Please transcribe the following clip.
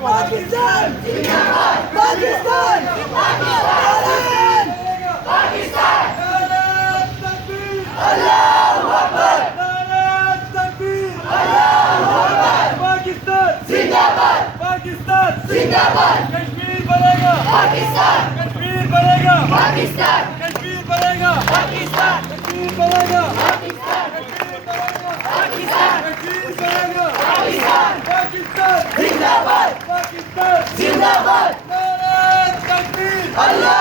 पाकिस्तान जिंदाबाद पाकिस्तान जिंदाबाद पाकिस्तान तकबीर अल्लाहू अकबर तकबीर अल्लाहू अकबर पाकिस्तान जिंदाबाद पाकिस्तान जिंदाबाद कश्मीर बनेगा पाकिस्तान कश्मीर बनेगा पाकिस्तान कश्मीर बनेगा पाकिस्तान कश्मीर बनेगा पाकिस्तान कश्मीर बनेगा पाकिस्तान कश्मीर बनेगा पाकिस्तान पाकिस्तान जिंदाबाद पाकिस्तान जिंदाबाद तकबीर अल्लाह